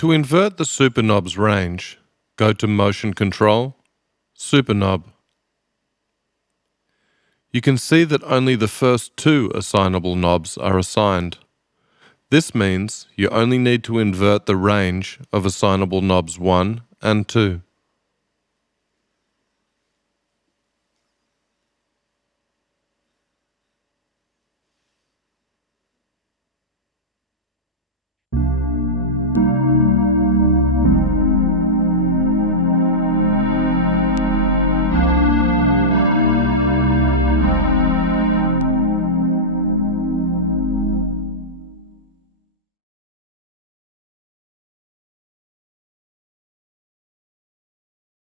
To invert the super knob's range, go to Motion Control, Super Knob. You can see that only the first two assignable knobs are assigned. This means you only need to invert the range of assignable knobs 1 and 2.